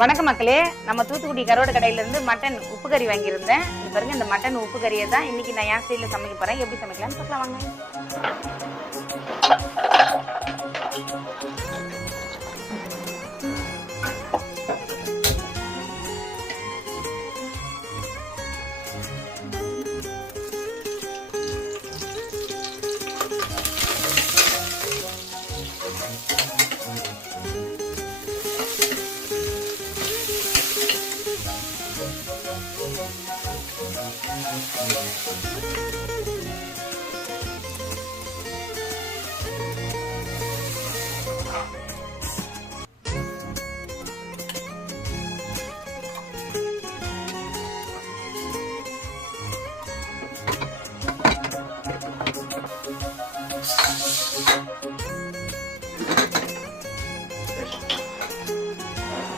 வணக்கம் மக்களே, நம்ம தூத்துக்குடி கரோட கடையில இருந்து மட்டன் உப்பு கறி வாங்கியிருந்தேன். பாருங்க, இந்த மட்டன் உப்பு கறியை தான் இன்னைக்கு நான் என் ஸ்டைலில் சமைக்க போறேன். எப்படி சமைக்கலாம்னு பார்க்கலாம் வாங்க.